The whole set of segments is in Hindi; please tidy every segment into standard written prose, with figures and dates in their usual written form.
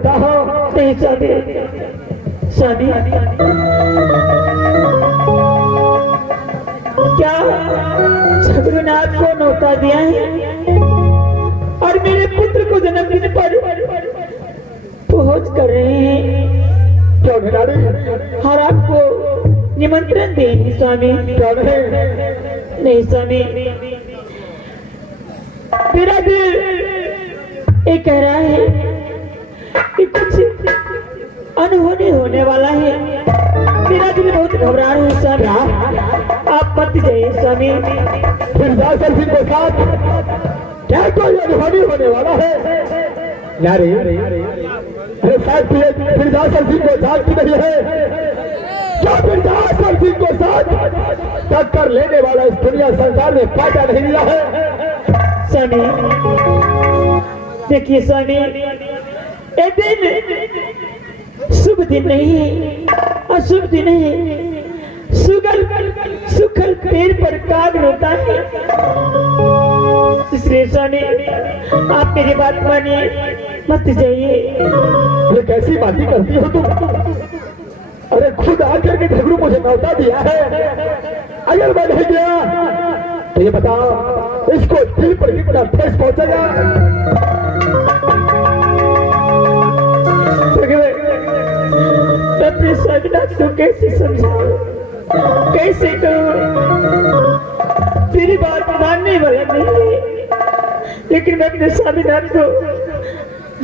चाहता हूँ। नहीं स्वामी, स्वामी क्या झगड़ू ने आपको न्योता दिया है और मेरे पुत्र को जन्मदिन पर पहुंच कर रहे हैं? क्यों भिखारी? और आपको निमंत्रण देंगे स्वामी। क्यों नहीं स्वामी, मेरा दिल ये कह रहा है कि कुछ अनहोनी होने वाला है। मेरा दिल बहुत घबरा रहा है स्वामी, आप मत जाइए स्वामी। फिरदासन सिंह के साथ क्या कोई अनहोनी होने वाला है? नारी, अरे शायद तुझे फिरदासन सिंह को जानती नहीं है। क्या फिरदासन सिंह को साथ टक्कर लेने वाला इस दुनिया संसार में पैदा नहीं मिला है? स्वामी देखिए स्वामी, ये दिन शुभ दिन नहीं है, अशुभ दिन है। सुखल पेड़ पर काग रोता है। इसलिए स्वामी आप मेरी बात मानिए, मत जाइए। ये कैसी बातें करती हो तुम? अरे खुद आकर के झगड़ू मुझे न्योता दिया है, अगर मैं नहीं गया तो ये बताओ इसको दिल पर कितना ठेस पहुंचेगा? अपने स्वामीनाथ को कैसे समझाऊं, कैसे कहूं? तेरी बात मानने वाला नहीं है, लेकिन मैं अपने स्वामीनाथ को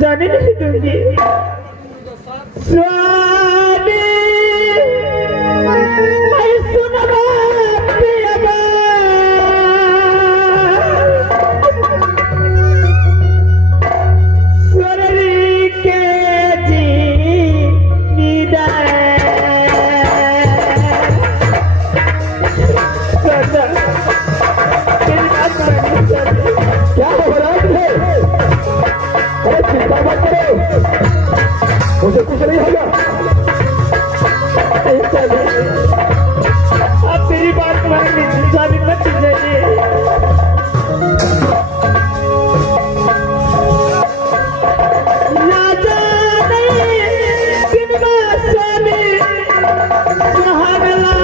जाने नहीं दूंगी। स्वामी मुझे कुछ नहीं होगा। आप मेरी बात मान लीजिए स्वामी, मत जाइए। राजा नहीं किनवा स्वामी सुहागला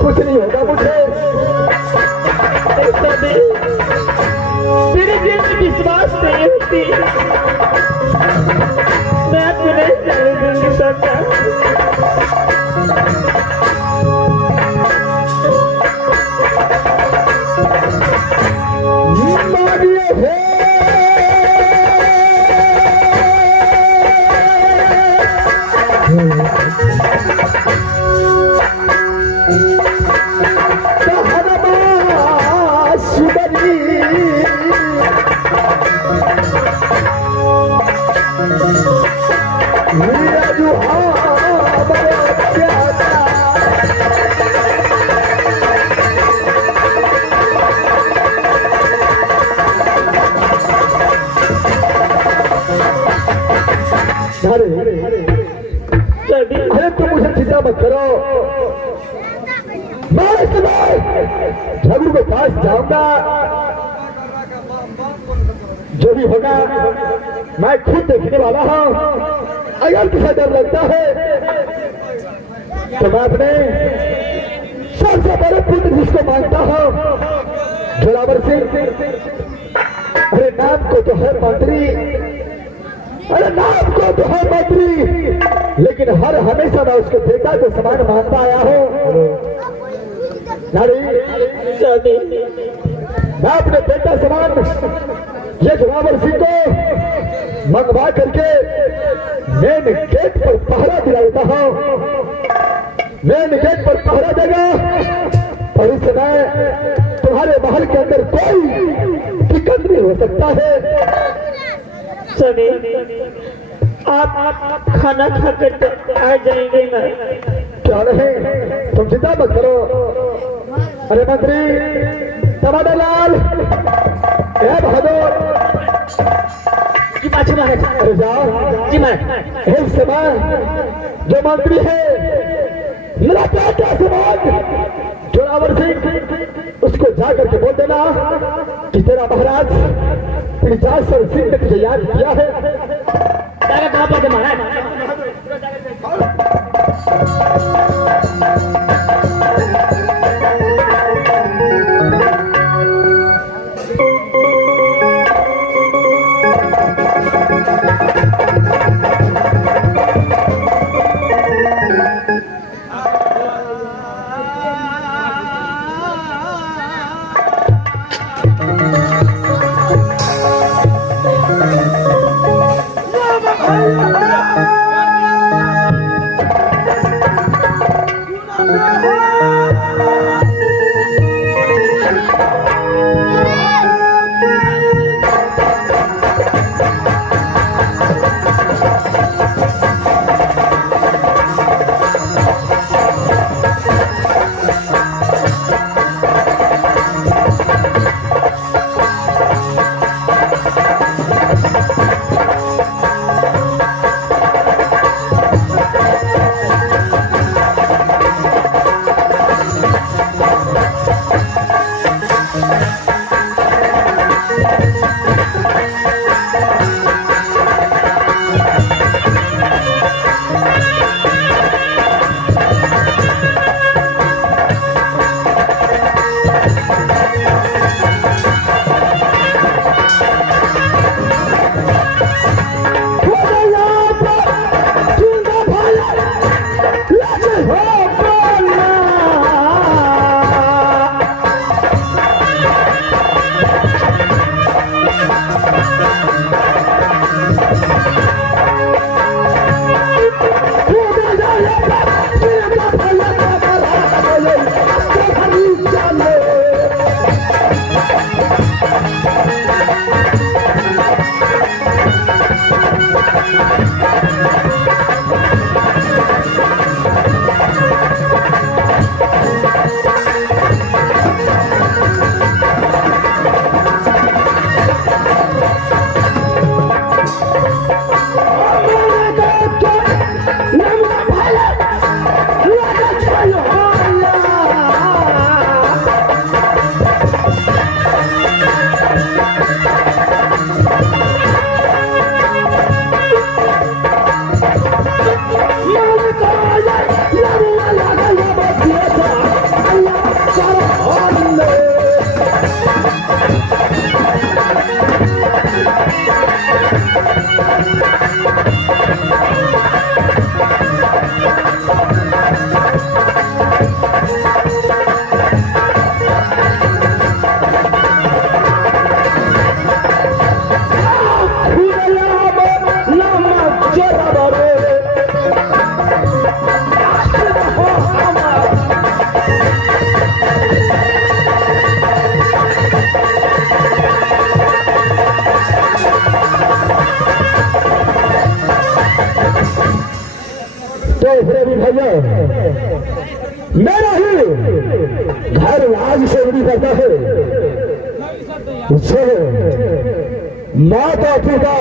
कुछ नहीं होगा मुझे। मेरे दिल में विश्वास नहीं होती, मैं आपको नहीं जाने दूंगी सरकार। मेरा जो हाँ बड़ा प्यारा करो, मैं इस समय झगड़ू के पास जाऊंगा, जो भी होगा मैं खुद देखने वाला हूं। अगर तुझे डर लगता है तो मैं अपने सबसे बड़े पुत्र जिसको मानता हूं, जोरावर सिंह, अरे नाम को तो है मंत्री, अरे नाम को तो है मंत्री, लेकिन हर हमेशा मैं उसके बेटा को समान मानता आया हूं। मैं अपने बेटा समान ये जोरावर सिंह को मंगवा करके मेन गेट पर पहरा दिलाता हूं। मेन गेट पर पहरा देगा और इस समय तुम्हारे महल के अंदर कोई दिक्कत नहीं हो सकता है। सनी, आप खाना खाकर आ जाएंगे ना? क्या नहीं, तुम चिंता मत करो। अरे मंत्री टमाटर लाल, बहादुर जी महाराज। अरे जाओ जी महाराज। इस समय जो मंत्री है मेरा बेटा समाज जोरावर सिंह, उसको जाकर के बोल देना कि तेरा महाराज त्रिजासर सिंह ने तुझे याद किया है। कहाँ पर महाराज? मेरा ही घर राज से उड़ी करता है, उसे माता पिता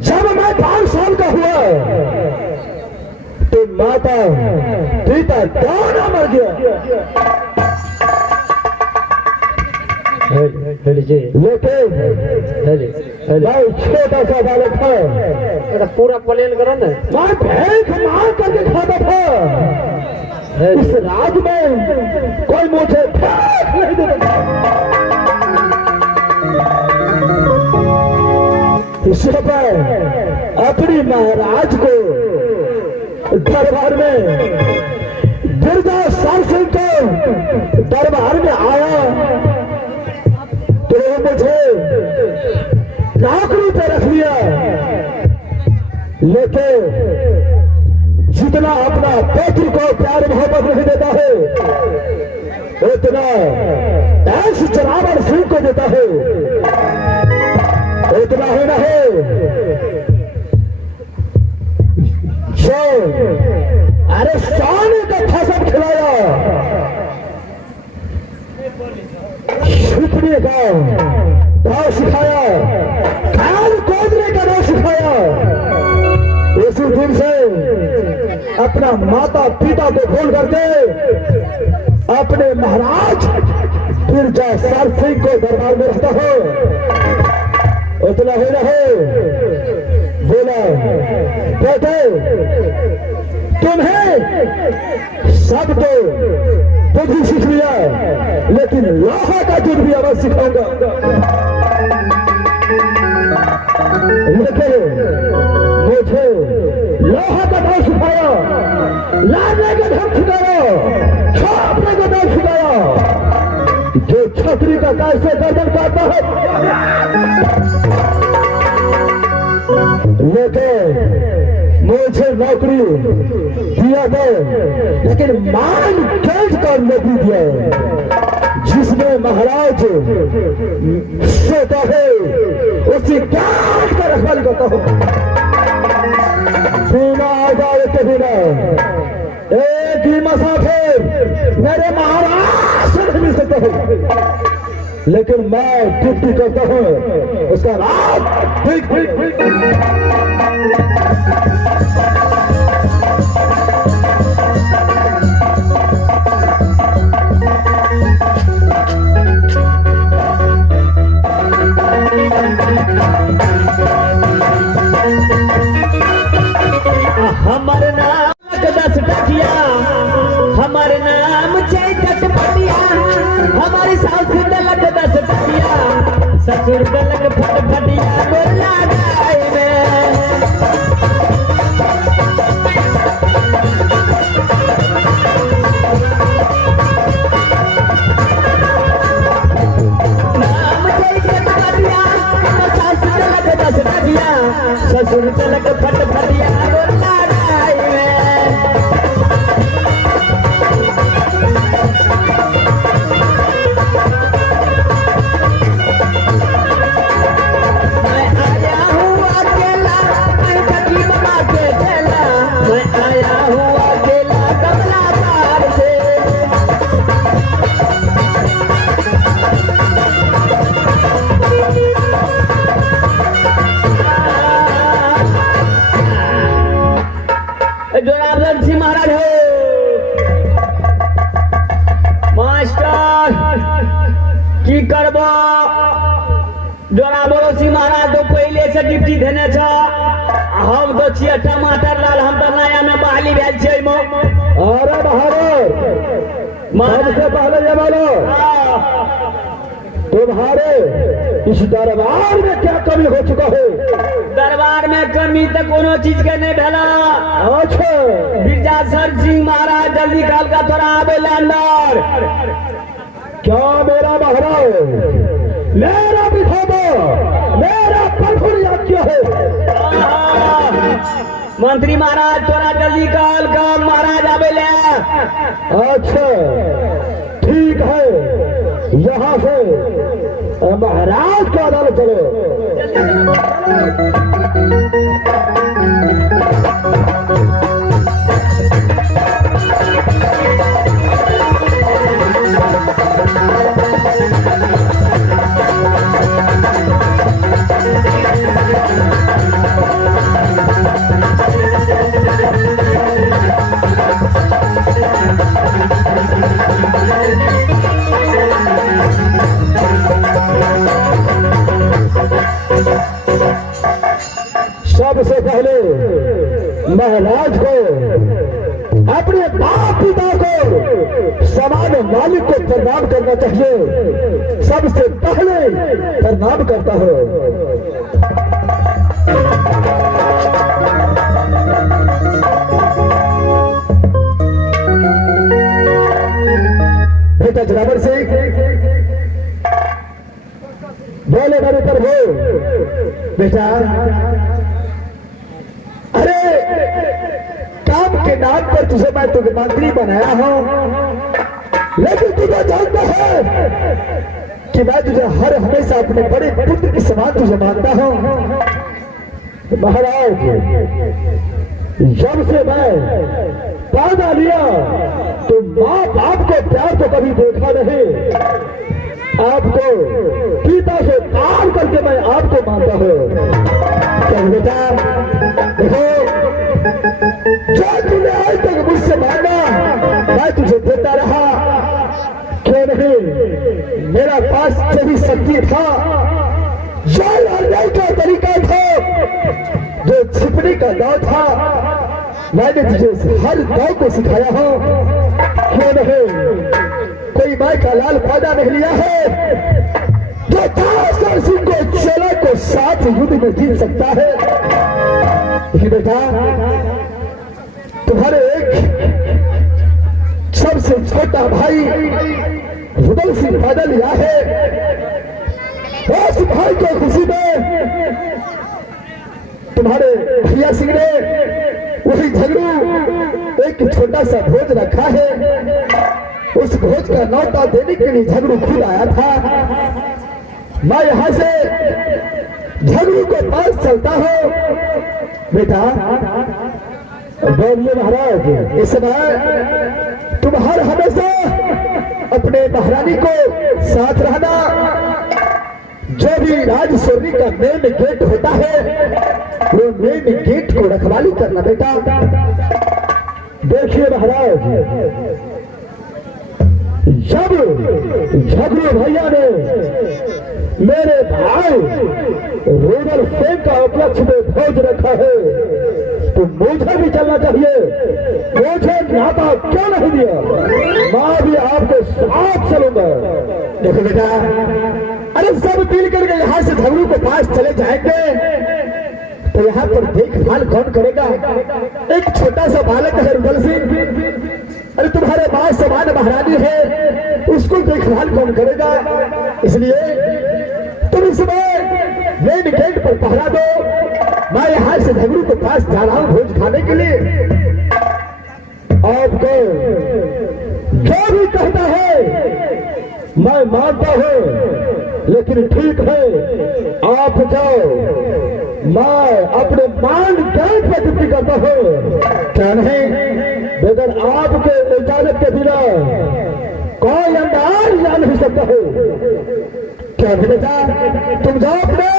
जब मैं 5 साल का हुआ तो माता पिता दोनों मर गया। लेकिन भाई छोटा सा बालक था, पूरा प्लेन करो ना, मैं भैंस मार करके खाता था। इस राज में कोई मुझे भैंस नहीं देता। इस पर अपनी महाराज को दरबार में गिरजा सर सिंह को दरबार में आया तो मुझे नौकरी पे रख लिया, लेकिन जितना अपना पुत्र को प्यार मोहब्बत नहीं देता है उतना ऐश जनावर सिंह को देता है। उतना ही नहीं जो अरे सोने का फसल खिलाया, छुपने का दाव सिखाया, कान कोदने का दाव सिखाया। उसी दिन से अपना माता पिता को भूल करके अपने महाराज गिरजा सर सिंह को दरबार में रखता हो। उतना ही रहे बोला बेटे तुम्हें सब तो बुद्धि सीख लिया, लेकिन लोहा का युद्ध भी अवश्य सिखाऊंगा। लेकिन मुझे लोहा का दाव सिखाया, लाने का ढंग सिखाया, छापने का दाव सिखाया, जो छतरी का कैसे गर्दन काटता है। लेकिन मुझे नौकरी दिया था, लेकिन मान कैद कर नहीं दिया, जिसमें महाराज सोता है उसी काट कर रखवाली करता हूँ। बिना आजाद के बिना एक ही मसाफिर मेरे महाराज से नहीं मिल सकता है, लेकिन मैं ड्यूटी करता हूँ उसका रात ठीक हमारे नाम 10 टकिया, हमारे नाम चैतक पटिया, हमारी सास दलक 10 टकिया, ससुर दलक फटफटिया बोला गाय में। नाम चैतक पटिया, सास दलक 10 टकिया, ससुर दलक फटफटिया बोला गाय में। जनार्दन सिंह महाराज हो मास्टर की करब जनार्दन सिंह महाराज तो पहले से ड्यूटी देने छ, हम तो छियै टमाटर लाल, हम तो नया में बहाली भेल छियै। अरे सबसे पहले ये बोलो तुम्हारे इस दरबार में क्या कमी हो चुका है? दरबार में कमी तो कोनो चीज के नहीं भेला। अच्छा बिरजासर सिंह महाराज जल्दी काल का तोरा आवे अंदर। क्या मेरा महाराज मेरा विधवा मेरा पंखुड़िया क्या है? मंत्री महाराज तोरा जल्दी काल का महाराज आवे ले। अच्छा ठीक है, यहाँ से महाराज का अदालत चलो। प्रणाम करना चाहिए। सबसे पहले प्रणाम करता हूँ। बेटा जनावर सिंह, बोले मेरे प्रभु। बेटा अरे काम के नाम पर तुझे मैं तुझे मंत्री बनाया हूं, लेकिन तुझे जानता है कि मैं तुझे हर हमेशा अपने बड़े पुत्र के समान तुझे मानता हूं। महाराज जब से मैं पैदा लिया तो माँ बाप को प्यार तो कभी देखा नहीं। आपको पिता से पार करके मैं आपको मानता हूँ। क्या बेटा देखो, जो तूने आज तक मुझसे मांगा मैं तुझे देता रहा, क्यों नहीं? मेरा पास जो भी शक्ति था, जो लड़ने का तरीका था, जो छिपने का दाव था, मैंने तुझे हर दाव को सिखाया हो। क्यों नहीं? कोई माई का लाल पैदा नहीं लिया है जो ताजदार सिंह को चोला को साथ युद्ध में जीत सकता है। लेकिन बेटा तुम्हारे एक सबसे छोटा भाई रुदल सिंह पैदा लिया है। उस भाई को खुशी में तुम्हारे भैया सिंह ने वही झगड़ू एक छोटा सा भोज रखा है। उस भोज का न्योता देने के लिए झगड़ू खुद आया था। मैं यहां से झगड़ू के पास चलता हूं। बेटा बोलिए महाराज, इस समय तुम हर हमेशा अपने महारानी को साथ रहना। जो भी राजस्वर्णी का मेन गेट होता है वो मेन गेट को रखवाली करना। बेटा देखिए महाराज, जब झगड़ू भैया ने मेरे भाई रुदल सिंह का उपलक्ष्य में भोज रखा है तो मुझे भी चलना चाहिए। मुझे न्योता क्यों नहीं दिया? मैं भी आपके साथ चलूंगा। देखो बेटा, अरे सब मिल करके यहाँ से झगड़ू के पास चले जाएंगे तो यहाँ पर देखभाल कौन करेगा? एक छोटा सा बालक है रुदल सिंह, अरे तुम्हारे पास समान महारानी है, उसको देखभाल कौन करेगा? इसलिए तुम इस समय मेन गेट पर पहरा दो। मैं यहाँ से झगड़ू के पास जा रहा हूँ भोज खाने के लिए। आपको जो भी कहता है मैं मानता हूँ, लेकिन ठीक है आप जाओ, मैं अपने मान गेट पर ड्यूटी करता हूँ। क्या नहीं? बगैर आपके इजाजत के बिना कोई अंदाज जा नहीं सकता हो। क्या बेटा तुम जाओ अपने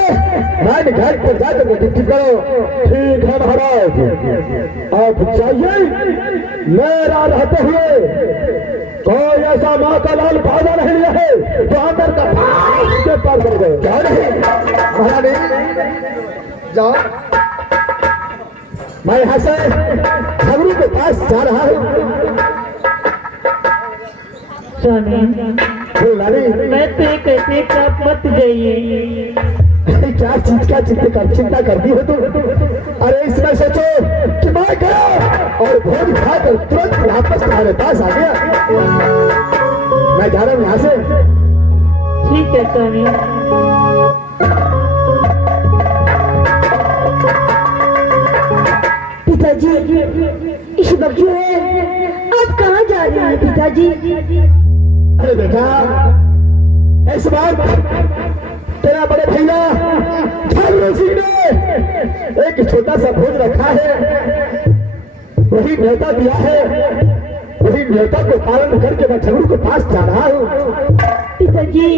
मान गेट पर जाकर ड्यूटी करो। ठीक है महाराज, आप जाइए। मेरा रहते हुए कोई ऐसा माँ का लाल पैदा नहीं लिया है जो अंदर का के पार कर गए। क्या नहीं महारानी, जाओ। मैं यहाँ से झगड़ू के पास जा रहा हूँ। मैं तो ये कहते कि आप मत जाइए। क्या चीज का चिंता करती हो तुम? अरे इसमें सोचो कि मैं गया और भोज खाकर तुरंत वापस तुम्हारे पास आ गया। मैं जा रहा हूँ यहाँ से। ठीक है सोनी। पिताजी, इस वक्त जो है आप कहाँ जा रहे हैं पिताजी? अरे बेटा, इस बार तेरा बड़े भैया झगड़ू सिंह ने एक छोटा सा भोज रखा है, वही न्योता दिया है, वही न्योता को पालन करके मैं झगड़ू के पास जा रहा हूँ। पिताजी